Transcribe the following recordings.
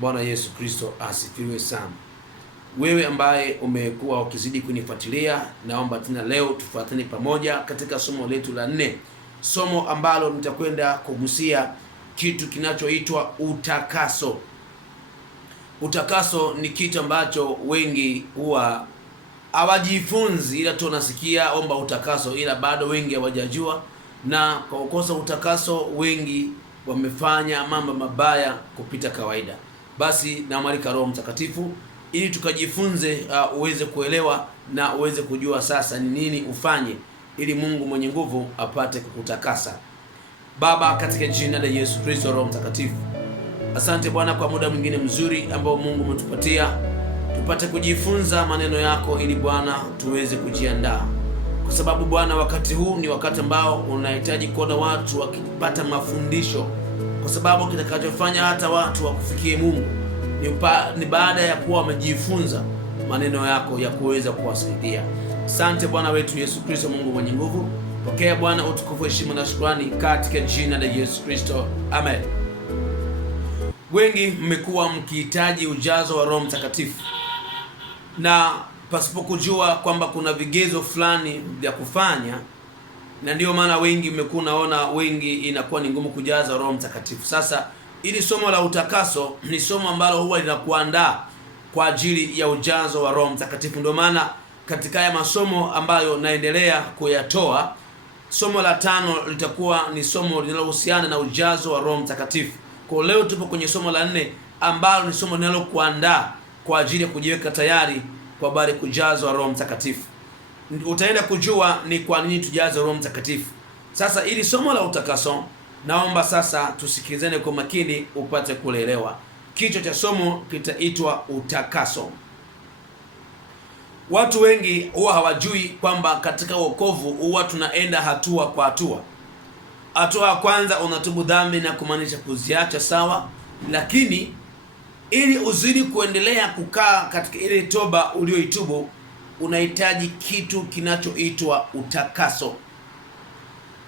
Bwana Yesu Kristo asifiwe sana. Wewe ambaye umekuwa ukizidi kunifuatilia, naomba tena leo tufuatane pamoja katika somo letu la 4. Somo ambalo nitakwenda kugusia kitu kinachoitwa utakaso. Utakaso ni kitu ambacho wengi huwa hawajifunzi, ila tu nasikia omba utakaso, ila bado wengi hawajajua, na kwa kukosa utakaso wengi wamefanya mambo mabaya kupita kawaida. Basi namwalika Roho Mtakatifu ili tukajifunze, uweze kuelewa na uweze kujua sasa ni nini ufanye ili Mungu mwenye nguvu apate kukutakasa. Baba, katika jina la Yesu Kristo, Roho Mtakatifu, asante Bwana kwa muda mwingine mzuri ambao Mungu umetupatia tupate kujifunza maneno yako, ili Bwana tuweze kujiandaa, kwa sababu Bwana wakati huu ni wakati ambao unahitaji kuona watu wakipata mafundisho, kwa sababu kitakachofanya hata watu wakufikie Mungu ni baada ya kuwa wamejifunza maneno yako ya kuweza kuwasaidia. Asante Bwana wetu Yesu Kristo, Mungu mwenye nguvu. Pokea Bwana utukufu, heshima na shukrani katika jina la Yesu Kristo, amen. Wengi mmekuwa mkihitaji ujazo wa Roho Mtakatifu, na pasipo kujua kwamba kuna vigezo fulani vya kufanya, na ndio maana wengi mmekuwa naona wengi inakuwa ni ngumu kujaza Roho Mtakatifu. Sasa ili somo la utakaso ni somo ambalo huwa linakuandaa kwa ajili ya ujazo wa Roho Mtakatifu. Ndio maana katika haya masomo ambayo naendelea kuyatoa, somo la 5 litakuwa ni somo linalohusiana na ujazo wa Roho Mtakatifu. Kwa leo tupo kwenye somo la 4 ambalo ni somo linalokuandaa kwa ajili ya kujiweka tayari kwa habari kujazwa Roho Mtakatifu. Utaenda kujua ni kwa nini tujaze Roho Mtakatifu. Sasa ili somo la utakaso, naomba sasa tusikilizane kwa makini upate kuelewa. Kichwa cha somo kitaitwa utakaso. Watu wengi huwa hawajui kwamba katika wokovu huwa tunaenda hatua kwa hatua. Hatua ya kwanza unatubu dhambi na kumaanisha kuziacha, sawa, lakini ili uzidi kuendelea kukaa katika ile toba ulioitubu, unahitaji kitu kinachoitwa utakaso.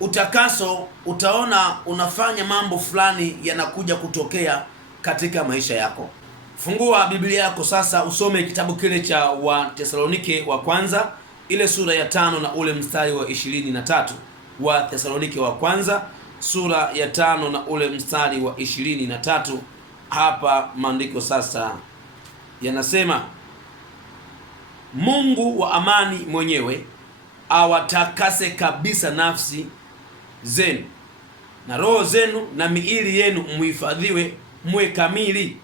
Utakaso, utaona unafanya mambo fulani yanakuja kutokea katika maisha yako. Fungua Biblia yako sasa, usome kitabu kile cha Wathesalonike wa kwanza, ile sura ya 5 na ule mstari wa 23. Wathesalonike wa kwanza sura ya 5 na ule mstari wa 23. Hapa maandiko sasa yanasema, Mungu wa amani mwenyewe awatakase kabisa nafsi zenu na roho zenu na miili yenu muhifadhiwe muwe kamili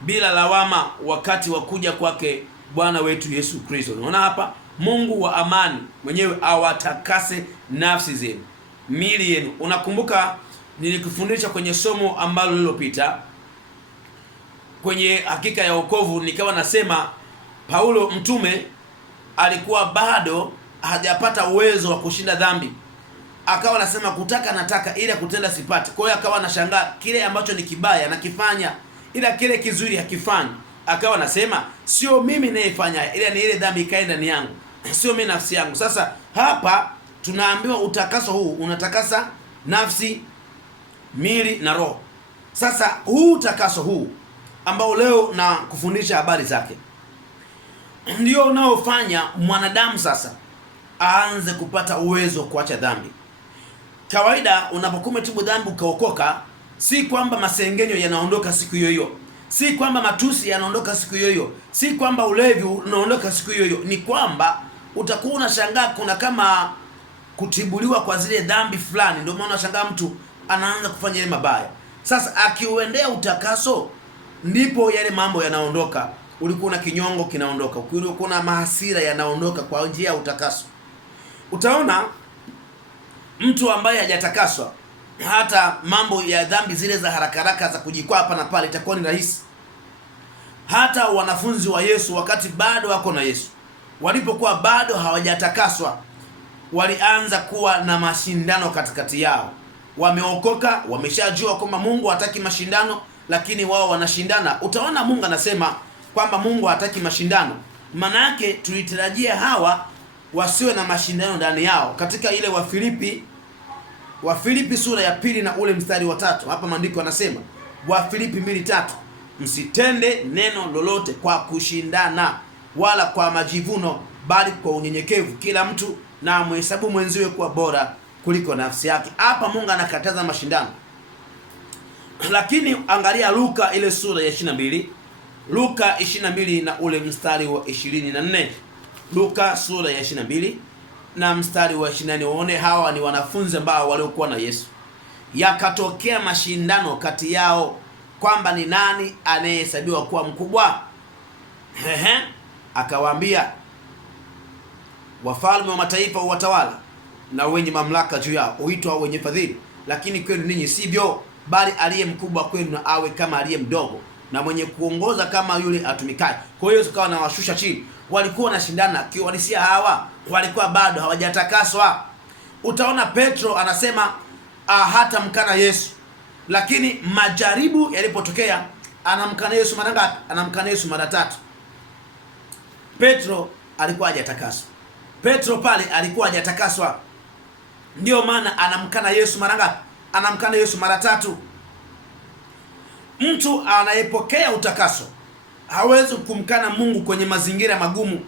bila lawama wakati wa kuja kwake Bwana wetu Yesu Kristo. Unaona hapa, Mungu wa amani mwenyewe awatakase nafsi zenu, miili yenu. Unakumbuka nilikufundisha kwenye somo ambalo lililopita kwenye hakika ya wokovu, nikawa nasema Paulo mtume alikuwa bado hajapata uwezo wa kushinda dhambi. Akawa anasema kutaka nataka, ila kutenda sipati. Kwa hiyo akawa anashangaa kile ambacho ni kibaya nakifanya, ila kile kizuri hakifanyi. Akawa anasema sio mimi ninayefanya, ila ni ile dhambi ikae ndani yangu, sio mimi nafsi yangu. Sasa hapa tunaambiwa utakaso huu unatakasa nafsi, miili na roho. Sasa huu utakaso huu ambao leo na kufundisha habari zake ndio unaofanya mwanadamu sasa aanze kupata uwezo wa kuacha dhambi. Kawaida unapokuwa umetubu dhambi ukaokoka, si kwamba masengenyo yanaondoka siku hiyo hiyo, si kwamba matusi yanaondoka siku hiyo hiyo, si kwamba ulevi unaondoka siku hiyo hiyo. Ni kwamba utakuwa unashangaa kuna kama kutibuliwa kwa zile dhambi fulani, ndio maana unashangaa mtu anaanza kufanya yale mabaya. Sasa akiuendea utakaso, ndipo yale mambo yanaondoka. Ulikuwa na kinyongo kinaondoka, ulikuwa na mahasira yanaondoka kwa njia ya utakaso. Utaona mtu ambaye hajatakaswa, hata mambo ya dhambi zile za haraka haraka za kujikwaa hapa na pale itakuwa ni rahisi. Hata wanafunzi wa Yesu wakati bado wako na Yesu, walipokuwa bado hawajatakaswa, walianza kuwa na mashindano katikati yao. Wameokoka, wameshajua kwamba Mungu hataki mashindano, lakini wao wanashindana. Utaona Mungu anasema kwamba Mungu hataki mashindano. Maana yake tulitarajia hawa wasiwe na mashindano ndani yao. Katika ile Wafilipi sura ya 2 na ule mstari wa 3, hapa maandiko yanasema, Wafilipi 2:3, msitende neno lolote kwa kushindana wala kwa majivuno, bali kwa unyenyekevu kila mtu na mhesabu mwenziwe kuwa bora kuliko nafsi yake. Hapa Mungu anakataza mashindano. Lakini angalia Luka ile sura ya 22, Luka 22 na ule mstari wa 24. Luka sura ya 22 na mstari wa 24. Waone hawa ni wanafunzi ambao waliokuwa na Yesu. Yakatokea mashindano kati yao kwamba ni nani anayehesabiwa kuwa mkubwa. Akawaambia, wafalme wa mataifa watawala na wenye mamlaka juu yao huitwa wenye fadhili, lakini kwenu ninyi sivyo, bali aliye mkubwa kwenu na awe kama aliye mdogo, na mwenye kuongoza kama yule atumikaye. Kwa hiyo tukawa na washusha chini. Walikuwa wanashindana kiuhalisia, hawa walikuwa bado hawajatakaswa. Utaona Petro anasema hata mkana Yesu, lakini majaribu yalipotokea anamkana Yesu mara ngapi? Anamkana Yesu mara 3. Petro alikuwa hajatakaswa. Petro pale alikuwa hajatakaswa, ndio maana anamkana Yesu mara ngapi? Anamkana Yesu mara 3. Mtu anayepokea utakaso hawezi kumkana Mungu kwenye mazingira magumu.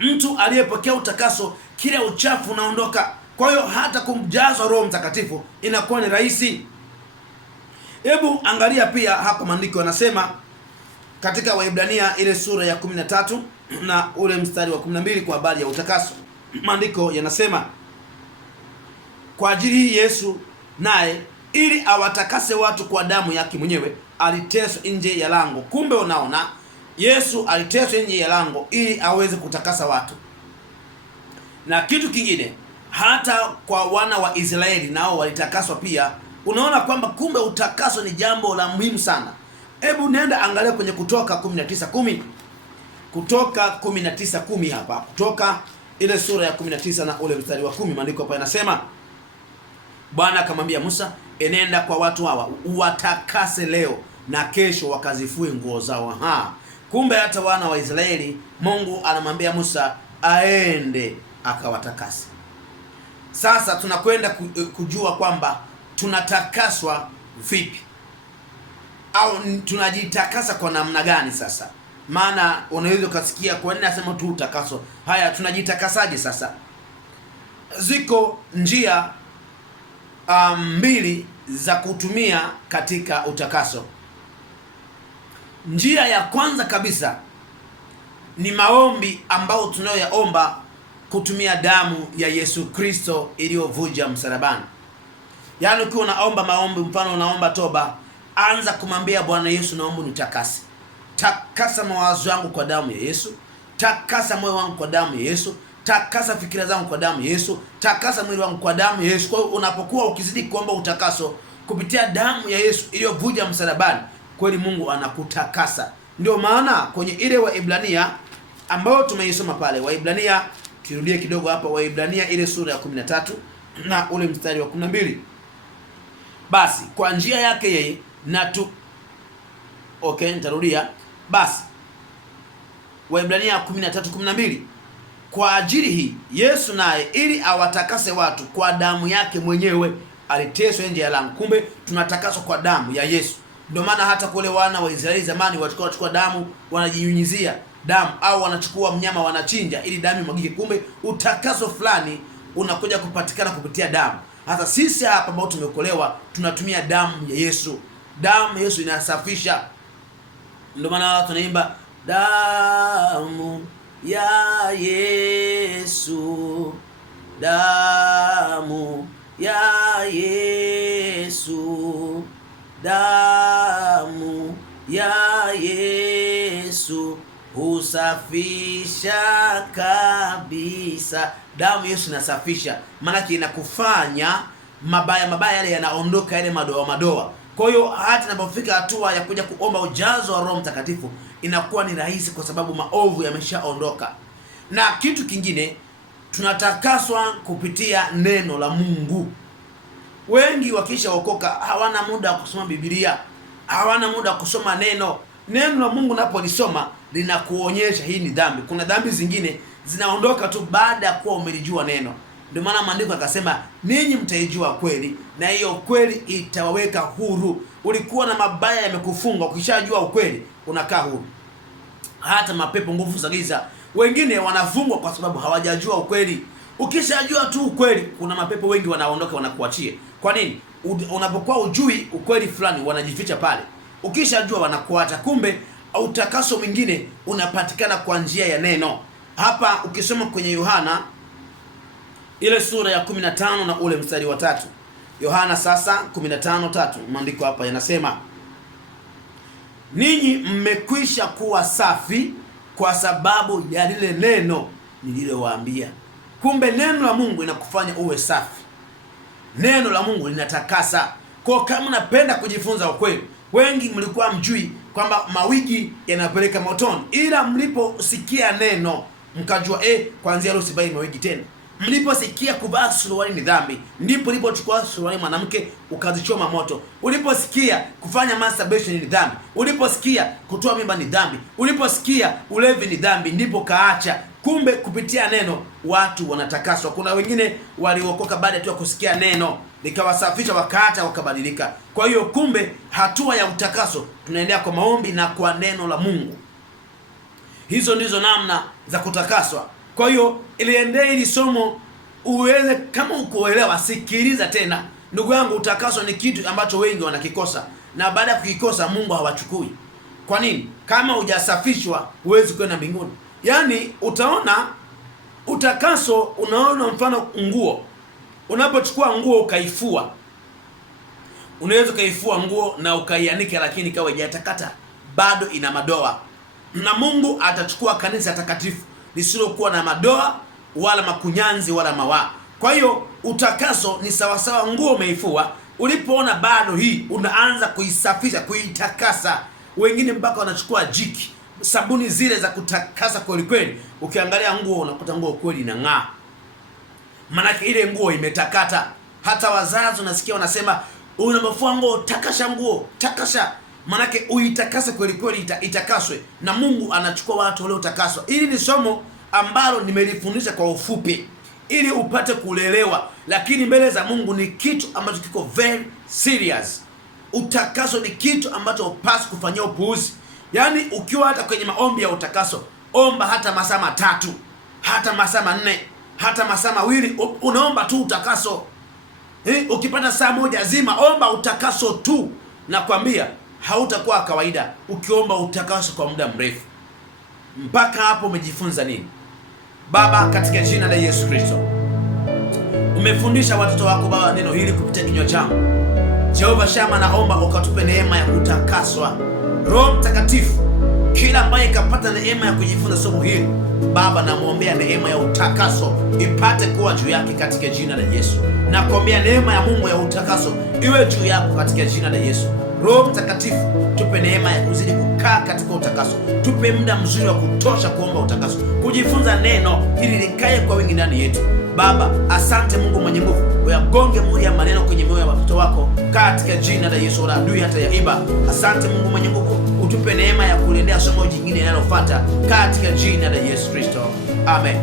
Mtu aliyepokea utakaso, kila uchafu unaondoka. Kwa hiyo hata kumjazwa Roho Mtakatifu inakuwa ni rahisi. Hebu angalia pia hapa maandiko yanasema katika Waebrania ile sura ya 13 na ule mstari wa 12 kwa habari ya utakaso. Maandiko yanasema, kwa ajili hii Yesu naye ili awatakase watu kwa damu yake mwenyewe aliteswa nje ya lango. Kumbe unaona, Yesu aliteswa nje ya lango ili aweze kutakasa watu. Na kitu kingine, hata kwa wana wa Israeli nao walitakaswa pia. Unaona kwamba kumbe utakaso ni jambo la muhimu sana. Hebu nenda angalia kwenye Kutoka 19:10. Kutoka 19:10 hapa. Kutoka ile sura ya 19 na ule mstari wa 10, maandiko hapa yanasema, Bwana akamwambia Musa, enenda kwa watu hawa uwatakase leo na kesho wakazifue nguo zao. Kumbe hata wana wa Israeli Mungu anamwambia Musa aende akawatakase. Sasa tunakwenda kujua kwamba tunatakaswa vipi, au tunajitakasa kwa namna gani sasa. Maana unaweza ukasikia kwa nini nasema tu utakaso. Haya, tunajitakasaje sasa? Ziko njia mbili za kutumia katika utakaso. Njia ya kwanza kabisa ni maombi ambayo tunayoyaomba kutumia damu ya Yesu Kristo iliyovuja msalabani. Yaani ukiwa unaomba maombi, mfano unaomba toba, anza kumwambia Bwana Yesu, naomba unitakase. Takasa mawazo yangu kwa damu ya Yesu, takasa moyo wangu kwa damu ya Yesu, takasa fikira zangu kwa damu ya Yesu, takasa mwili wangu kwa damu ya Yesu. Kwa hiyo unapokuwa ukizidi kuomba utakaso kupitia damu ya Yesu iliyovuja msalabani, kweli Mungu anakutakasa. Ndio maana kwenye ile Waebrania ambayo tumeisoma pale, Waebrania, turudie kidogo hapa, Waebrania ile sura ya 13 na ule mstari wa 12. Basi kwa njia yake yeye nitarudia. Basi Waebrania 13:12, kwa ajili hii Yesu naye ili awatakase watu kwa damu yake mwenyewe aliteswa nje ya lango. Kumbe tunatakaswa kwa damu ya Yesu. Ndio maana hata kule wana wa Israeli zamani walikuwa damu, wanajinyunyizia damu, au wanachukua mnyama wanachinja ili damu imwagike. Kumbe utakaso fulani unakuja kupatikana kupitia damu. Hata sisi hapa ambao tumeokolewa tunatumia damu ya Yesu. Damu ya Yesu inasafisha. Ndio maana tunaimba damu ya Yesu, damu ya Yesu, damu ya Yesu husafisha kabisa. Damu ya Yesu inasafisha, maana inakufanya mabaya yale yanaondoka, yale madoa. Kwa hiyo hata inapofika hatua ya kuja kuomba ujazo wa Roho Mtakatifu inakuwa ni rahisi, kwa sababu maovu yameshaondoka. Na kitu kingine, tunatakaswa kupitia neno la Mungu. Wengi wakishaokoka hawana muda wa kusoma Biblia, hawana muda wa kusoma neno. Neno la Mungu unapolisoma linakuonyesha hii ni dhambi. Kuna dhambi zingine zinaondoka tu baada ya kuwa umelijua neno. Ndio maana maandiko akasema ninyi mtaijua kweli na hiyo kweli itawaweka huru. Ulikuwa na mabaya yamekufunga, ukishajua ukweli unakaa huru. Hata mapepo, nguvu za giza, wengine wanafungwa kwa sababu hawajajua ukweli. Ukishajua tu ukweli, kuna mapepo wengi wanaondoka, wanakuachia. Kwa nini? Unapokuwa ujui ukweli fulani, wanajificha pale. Ukishajua wanakuacha. Kumbe utakaso mwingine unapatikana kwa njia ya neno. Hapa ukisoma kwenye Yohana ile sura ya 15 na ule mstari wa 3. Yohana sasa 15:3, maandiko hapa yanasema, ninyi mmekwisha kuwa safi kwa sababu ya lile neno nililowaambia. Kumbe neno la Mungu linakufanya uwe safi. Neno la Mungu linatakasa. Kwa kama unapenda kujifunza ukweli, wengi mlikuwa mjui kwamba mawigi yanapeleka motoni, ila mliposikia neno mkajua kuanzia leo sibai mawigi tena. Mliposikia kuvaa suruali ni dhambi, ndipo ulipochukua suruali mwanamke ukazichoma moto. Uliposikia kufanya masturbation ni dhambi, uliposikia kutoa mimba ni dhambi, uliposikia ulevi ni dhambi, ndipo kaacha. Kumbe kupitia neno watu wanatakaswa. Kuna wengine waliokoka baada tu ya kusikia neno likawasafisha, wakaacha, wakabadilika. Kwa hiyo kumbe hatua ya utakaso tunaendea kwa maombi na kwa neno la Mungu. Hizo ndizo namna za kutakaswa. Kwa hiyo iliendea ili somo uweze, kama ukuelewa, sikiliza tena. Ndugu yangu, utakaso ni kitu ambacho wengi wanakikosa, na baada ya kukikosa Mungu hawachukui. Kwa nini? Kama hujasafishwa huwezi kwenda mbinguni. Yaani utaona utakaso, unaona mfano nguo. Unapochukua nguo ukaifua, unaweza kaifua nguo na ukaianika, lakini kawa haijatakata, bado ina madoa. Na Mungu atachukua kanisa takatifu lisilokuwa na madoa wala makunyanzi wala mawaa. Kwa hiyo utakaso ni sawasawa nguo umeifua, ulipoona bado hii, unaanza kuisafisha, kuitakasa. Wengine mpaka wanachukua jiki, sabuni zile za kutakasa kweli kweli. Ukiangalia nguo unakuta nguo kweli inang'aa, maana ile nguo imetakata. Hata wazazi unasikia wanasema unapofua nguo, takasha nguo, takasha. Maana uitakase kweli kweli, itakaswe na Mungu anachukua watu wale utakaswa. Hili ni somo ambalo nimelifundisha kwa ufupi ili upate kulelewa, lakini mbele za Mungu ni kitu ambacho kiko very serious. Utakaso ni kitu ambacho upasi kufanyia upuuzi. Yaani ukiwa hata kwenye maombi ya utakaso, omba hata masaa 3, hata masaa 4, hata masaa 2, unaomba tu utakaso. Ukipata saa moja zima omba utakaso tu, nakwambia hautakuwa kawaida ukiomba utakaso kwa muda mrefu. Mpaka hapo umejifunza nini? Baba, katika jina la Yesu Kristo, umefundisha watoto wako Baba neno hili kupitia kinywa changu. Jehova Shama, naomba ukatupe neema ya kutakaswa. Roho Mtakatifu, kila ambaye kapata neema ya kujifunza somo hili Baba, namwombea neema ya utakaso ipate kuwa juu yake katika jina la Yesu. Nakuombea neema ya Mungu ya utakaso iwe juu yako katika jina la Yesu. Roho Mtakatifu, tupe neema ya kuzidi kukaa katika utakaso. Tupe muda mzuri wa kutosha kuomba utakaso, kujifunza neno ili likae kwa wingi ndani yetu. Baba, asante Mungu mwenye nguvu, uyagonge muhuri ya maneno kwenye mioyo ya watoto wako katika jina la Yesu, wala adui hata yaiba. Asante Mungu mwenye nguvu, utupe neema ya kuliendea somo jingine linalofuata katika jina la Yesu Kristo. Amen.